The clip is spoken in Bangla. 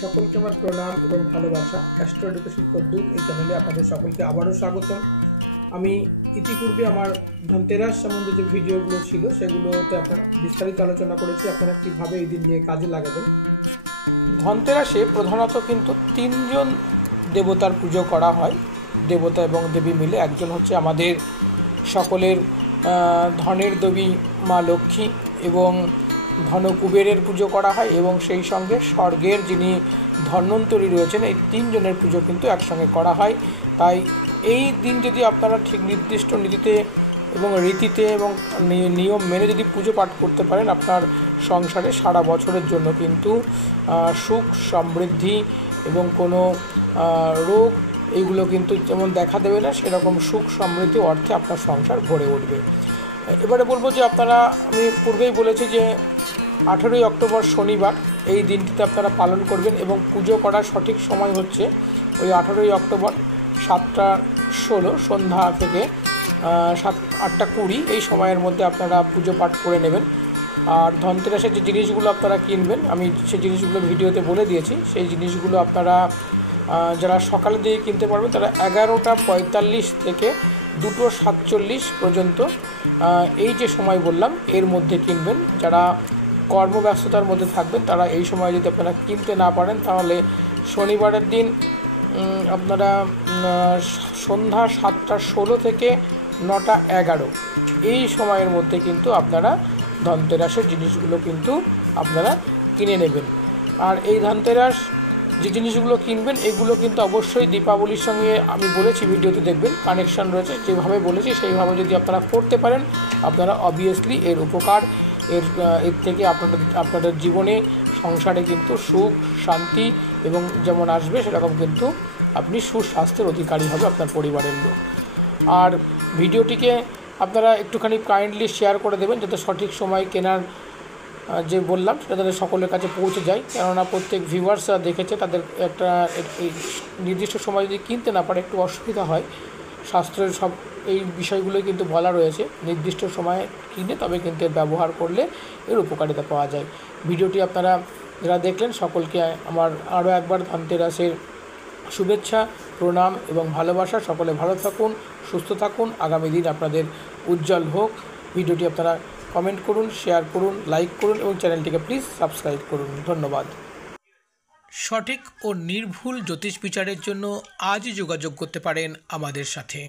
সকলকে আমার প্রণাম এবং ভালোবাসা। অ্যাস্ট্রো এডুকেশন ফর দুধ এই চ্যানেলে আপনাদের সকলকে আবারও স্বাগতম। আমি ইতিপূর্বে আমার ধনতেরাস সম্বন্ধে যে ভিডিওগুলো ছিল সেগুলোতে আপনার বিস্তারিত আলোচনা করেছি আপনারা কীভাবে এই দিন দিয়ে কাজে লাগাবেন। ধনতেরাসে প্রধানত কিন্তু তিনজন দেবতার পুজো করা হয়, দেবতা এবং দেবী মিলে। একজন হচ্ছে আমাদের সকলের ধনের দেবী মা লক্ষ্মী এবং ধনকুবেরের পুজো করা হয়, এবং সেই সঙ্গে স্বর্গের যিনি ধন্বন্তরী রয়েছেন, এই তিনজনের পুজো কিন্তু একসঙ্গে করা হয়। তাই এই দিন যদি আপনারা ঠিক নির্দিষ্ট নীতিতে এবং রীতিতে এবং নিয়ম মেনে যদি পুজো পাঠ করতে পারেন, আপনার সংসারে সারা বছরের জন্য কিন্তু সুখ সমৃদ্ধি এবং কোনো রোগ এইগুলো কিন্তু যেমন দেখা দেবে না, সেরকম সুখ সমৃদ্ধি অর্থে আপনার সংসার ভরে উঠবে। এবারে বলবো যে আপনারা, আমি পূর্বেই বলেছি যে 18ই অক্টোবর শনিবার এই দিনটিতে আপনারা পালন করবেন, এবং পুজো করার সঠিক সময় হচ্ছে ওই 18ই অক্টোবর 7টা 16 সন্ধ্যা থেকে 8টা 20 এই সময়ের মধ্যে আপনারা পুজো পাঠ করে নেবেন। আর ধনতেরাসের যে জিনিসগুলো আপনারা কিনবেন, আমি সেই জিনিসগুলো ভিডিওতে বলে দিয়েছি। সেই জিনিসগুলো আপনারা যারা সকালে দিয়ে কিনতে পারবেন তারা 11টা 45 থেকে 2টো 47 পর্যন্ত এই যে সময় বললাম এর মধ্যে কিনবেন। যারা কর্মব্যস্ততার মধ্যে থাকবেন তারা এই সময় যদি আপনারা কিনতে না পারেন, তাহলে শনিবারের দিন আপনারা সন্ধ্যা 7টা 16 থেকে 9টা 11 এই সময়ের মধ্যে কিন্তু আপনারা ধনতেরাসের জিনিসগুলো কিন্তু আপনারা কিনে নেবেন। আর এই ধনতেরাস যে জিনিসগুলো কিনবেন এগুলো কিন্তু অবশ্যই দীপাবলির সঙ্গে, আমি বলেছি ভিডিওতে দেখবেন কানেকশান রয়েছে, যেভাবে বলেছি সেইভাবে যদি আপনারা করতে পারেন, আপনারা অবভিয়াসলি এর উপকার এর থেকে আপনাদের জীবনে সংসারে কিন্তু সুখ শান্তি এবং যেমন আসবে সেরকম কিন্তু আপনি সুস্বাস্থ্যের অধিকারী হবে আপনার পরিবারের লোক। আর ভিডিওটিকে আপনারা একটুখানি কাইন্ডলি শেয়ার করে দেবেন, যাতে সঠিক সময় কেনার যে বললাম সেটা তাদের সকলের কাছে পৌঁছে যায়। কেননা প্রত্যেক ভিউয়ার্সরা দেখেছে তাদের একটা নির্দিষ্ট সময় যদি কিনতে না পারে একটু অসুবিধা হয়। শাস্ত্রের সব এই বিষয়গুলোই কিন্তু বলা রয়েছে, নির্দিষ্ট সময়ে কিনে তবে কিন্তু এর ব্যবহার করলে এর উপকারিতা পাওয়া যায়। ভিডিওটি আপনারা যারা দেখলেন সকলকে আমার আরও একবার ধনতেরাসের শুভেচ্ছা, প্রণাম এবং ভালোবাসা। সকলে ভালো থাকুন, সুস্থ থাকুন, আগামী দিন আপনাদের উজ্জ্বল হোক। ভিডিওটি আপনারা কমেন্ট করুন, শেয়ার করুন, লাইক করুন এবং চ্যানেলটিকে প্লিজ সাবস্ক্রাইব করুন। ধন্যবাদ। সঠিক ও নির্ভুল জ্যোতিষ বিচারের জন্য আজই যোগাযোগ করতে পারেন আমাদের সাথে।